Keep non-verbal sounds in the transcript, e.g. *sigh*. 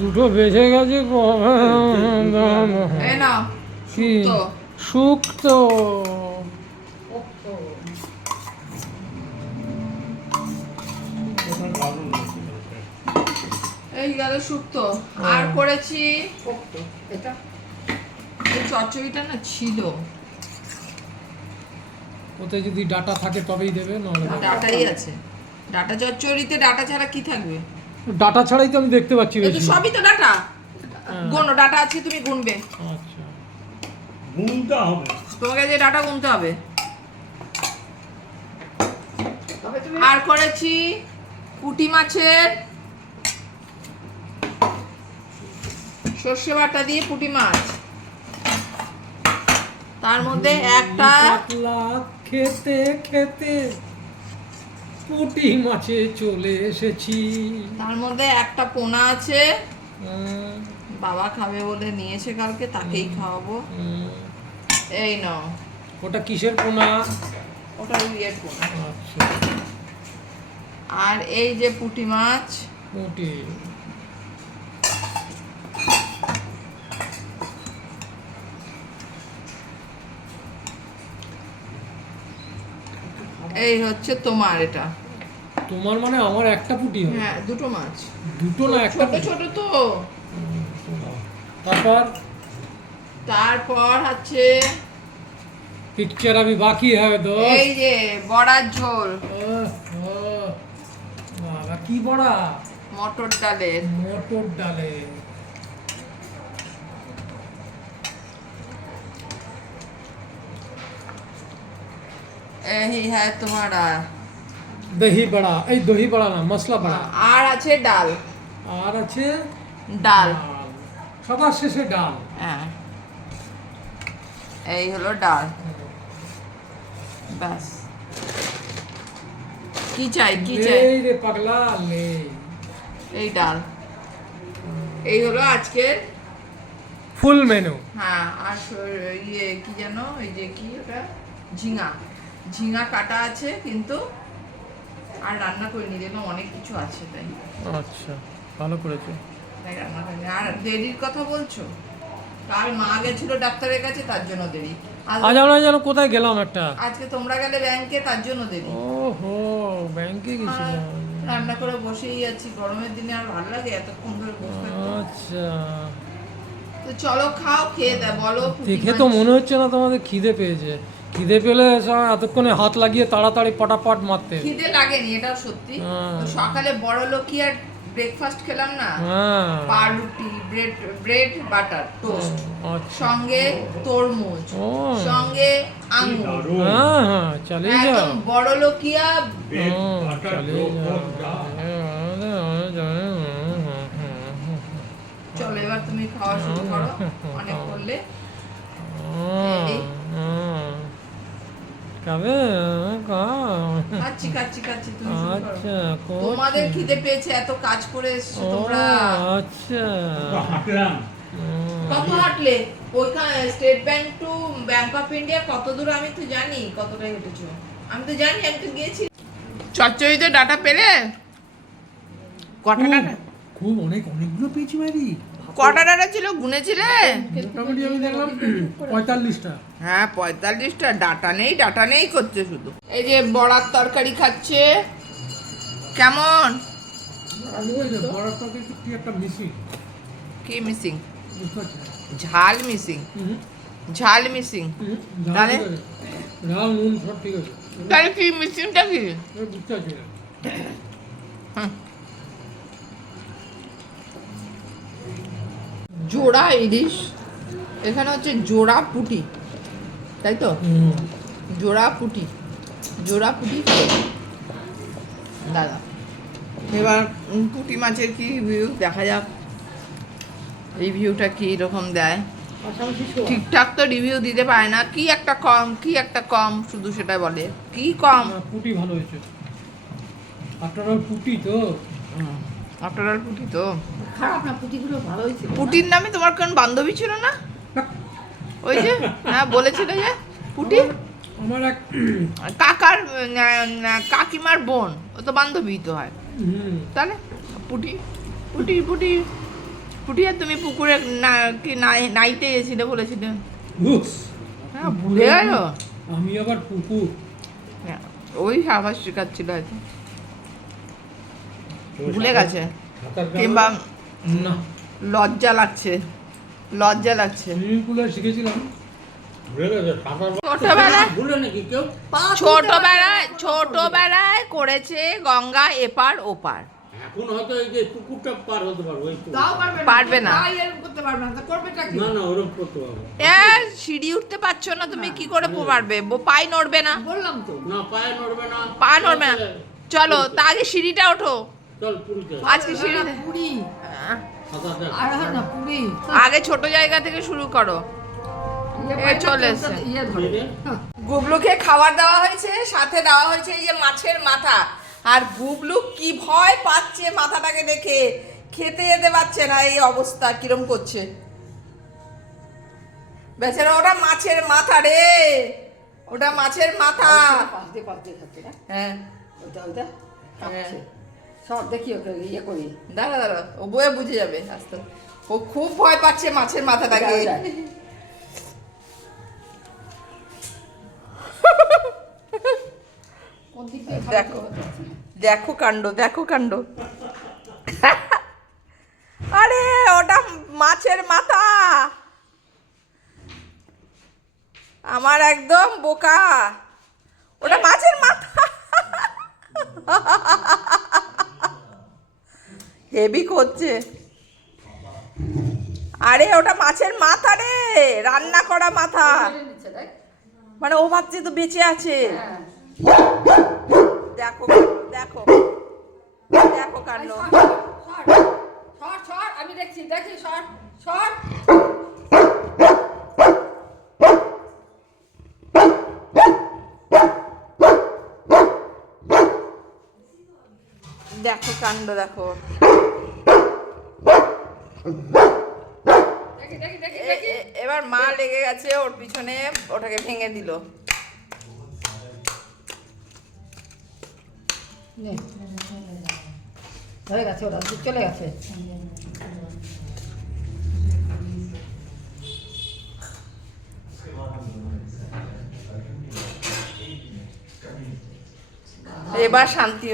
দুটো বেঁচে গেছে কি? শুক্তো। এই গেল শুক্তো আর করেছি এই চচ্চড়িটা না ছিল। ওতে যদি ডাটা থাকে তবেই দেবে নাহলে দেবে। না। ডাটাই আছে। ডাটা চচ্চড়িতে ডাটা ছাড়া কি থাকবে? ডাটা ছাড়াই তো আমি দেখতে পাচ্ছি বেশি। সবই তো ডাটা। হ্যাঁ। গোনো ডাটা আছে তুমি গুনবে। আচ্ছা। গুনতে হবে। তোমাকে যে ডাটা গুনতে হবে। আর করেছি পুঁটি মাছের সর্ষে বাটা দিয়ে পুঁটি মাছ। তার মধ্যে একটা খেতে খেতে। পুটি মাছে চলে এসেছি। তার মধ্যে একটা পোনা আছে। বাবা খাবে বলে নিয়েছে কালকে তাকেই খাওয়াবো। এই নাও। ওটা কিসের পোনা? ওটা ইয়ের পোনা। আচ্ছা। আর এই যে পুঁটি মাছ পুটি। এই হচ্ছে তোমার এটা। তোমার মানে আমার একটা পুটি হবে? হ্যাঁ দুটো মাছ। দুটো না একটা ছোট ছোট তো। তারপর? তারপর হচ্ছে পিকচার আমি বাকি হবে তো। এই যে বড়ার ঝোল। বাবা কি বড়া? মটর ডালের। মটর ডালে এই হ্যাঁ তোমার। দহি বড়া এই দহি বড়া না মশলা বড়া আর আছে ডাল আর আছে ডাল সবার শেষে ডাল হ্যাঁ এই হলো ডাল ব্যাস কি চাই কি চাই রে পাগলা লে এই ডাল এই হলো আজকের ফুল মেনু হ্যাঁ আর ইয়ে কি যেন এই যে কি ওটা ঝিঙা ঝিঙা কাটা আছে কিন্তু আর রান্না করিনি দেখলাম অনেক কিছু আছে তাই। আচ্ছা ভালো করেছে। তাই রান্না করিনি। আর দেরির কথা বলছো? কাল মা গেছিল ডাক্তারের কাছে তার জন্য দেরি। আজ- আমরা যেন কোথায় গেলাম একটা? আজকে তোমরা গেলে ব্যাংকে তার জন্য দেরি। ওহো ব্যাংকে গেছিলাম। রান্না করে বসেই আছি গরমের দিনে আর ভালো লাগে এতক্ষণ ধরে বসে আচ্ছা। তো চলো খাও খেয়ে দে বলো দেখে তো মনে হচ্ছে না তোমাদের খিদে পেয়েছে। খিদে পেলে এতক্ষণে হাত লাগিয়ে তাড়াতাড়ি পটাপট মারতে। খিদে লাগেনি এটাও সত্যি। হ্যাঁ। সকালে বড় লোক কি আর ব্রেকফাস্ট খেলাম না। হ্যাঁ। পাউরুটি ব্রেড ব্রেড বাটার টোস্ট সঙ্গে তরমুজ ও। সঙ্গে আঙুর। দারুণ। হ্যাঁ হ্যাঁ চালিয়ে যাও। একদম বড় লোকিয়া বেড ও, বাটার চালিয়ে যাও। যা চলো এবার তুমি খাওয়া শুরু করো। অনেক করলে। খাবে। আচ্ছা তোমাদের খিদে পেয়েছে এত কাজ করে এসছো তোমরা। আচ্ছা। কত হাঁটলে? ওইখানে state bank to bank of India কত দূর? আমি তো জানি কতটা হেঁটেছো। আমি তো জানি আমি তো গিয়েছি। চচ্চড়িতে ডাটা পেলে? কটা খুব- ডাটা? খুব অনেক অনেকগুলো পেয়েছি মারি কটা ডাটা ছিল? গুনেছিলে মোটামুটি আমি দেখলাম পঁয়তাল্লিশটা। হ্যাঁ পঁয়তাল্লিশটা। ডাটা নেই ডাটা নেই করছে শুধু। এই যে বড়ার তরকারি খাচ্ছে। কেমন? তরকারি কি একটা মিশিং কি মিসিং ঝাল মিসিং ঝাল মিসিং তাহলে? ঝাল নুন সব ঠিক আছে। তাহলে কি মিসিংটা কি? বুঝতে পারছি। না। জোড়া ইলিশ এখানে হচ্ছে জোড়া পুটি তাই তো? জোড়া পুটি জোড়া পুটি দাদা এবার পুঁটি মাছের কি রিভিউ দেখা যাক। রিভিউটা কি রকম দেয় ঠিকঠাক তো রিভিউ দিতে পারে না। কি একটা কম কি একটা কম শুধু সেটা বলে। কি কম? পুটি ভালো হয়েছে। আপনারা পুটি তো? আফটার অল পুটি তো? খারাপ না পুঁটিগুলো ভালো হয়েছে পুটির নামে তোমার কোন বান্ধবী ছিল না? ওই যে হ্যাঁ বলেছিলে যে পুটি আমার এক কাকার কাকিমার বোন ও তো বান্ধবী তো হয়। তাহলে পুটি পুটি পুটি পুটি আর তুমি পুকুরে না কি নাই- নাইতে গেছিলে বলেছিলে। হ্যাঁ ভুলে গেল? আমি আবার পুকুর। হ্যাঁ, ওই সাহস শেখাচ্ছিল হয়তো ভুলে গেছে। কিংবা লজ্জা লাগছে। লজ্জা লাগছে। শিখেছিলাম। ছোটবেলায় ছোটবেলায় করেছে গঙ্গা এপার ওপার। এখন হয়তো এই যে পুকুরটা পার হতে পারব তাও পারবে না। পারবে না। তাই এরকম করতে পারবে না। তা করবেটা কি? না না ওরকম করতে পারব এ সিঁড়ি উঠতে পারছ না তুমি কি করে পারবে? পাই নড়বে না। বললাম তো না পায়ে নড়বে না। পা নড়বে না। চলো তা আগে সিঁড়িটা ওঠো। হয়। না পুরি। আগে ছোট জায়গা থেকে শুরু করো। ইয়ে চলে। ইয়ে? হ্যাঁ। গুবলুকে খাবার দেওয়া হয়েছে সাথে দেওয়া হয়েছে এই যে মাছের মাথা। আর গুবলু কি ভয় পাচ্ছে মাথাটাকে দেখে। খেতে যেতে পারছে না এই অবস্থা কিরম করছে। বেচারা ওটা মাছের মাথা রে। ওটা মাছের মাথা। হ্যাঁ। সব দেখি ওকে ইয়ে করি। দাঁড়া দাঁড়া ও বয়ে বুঝে যাবে আস্তে ও খুব ভয় পাচ্ছে মাছের মাথাটাকে দেখো। দেখো কাণ্ড দেখো কাণ্ড। আরে ওটা মাছের মাথা। আমার একদম বোকা। ওটা মাছের মাথা। *laughs* হেভি করছে আরে, ওটা মাছের মাথা রে রান্না করা মাথা। মানে ও ভাবছে তো বেঁচে আছে। দেখো দেখো দেখো আমি দেখছি দেখো কাণ্ড, দেখো দেখি দেখি দেখি এ- দেখি এ- এবার মা লেগে গেছে ওর পিছনে ওটাকে ভেঙে দিল। হয়ে গেছে ওরা চলে গেছে। এবার শান্তি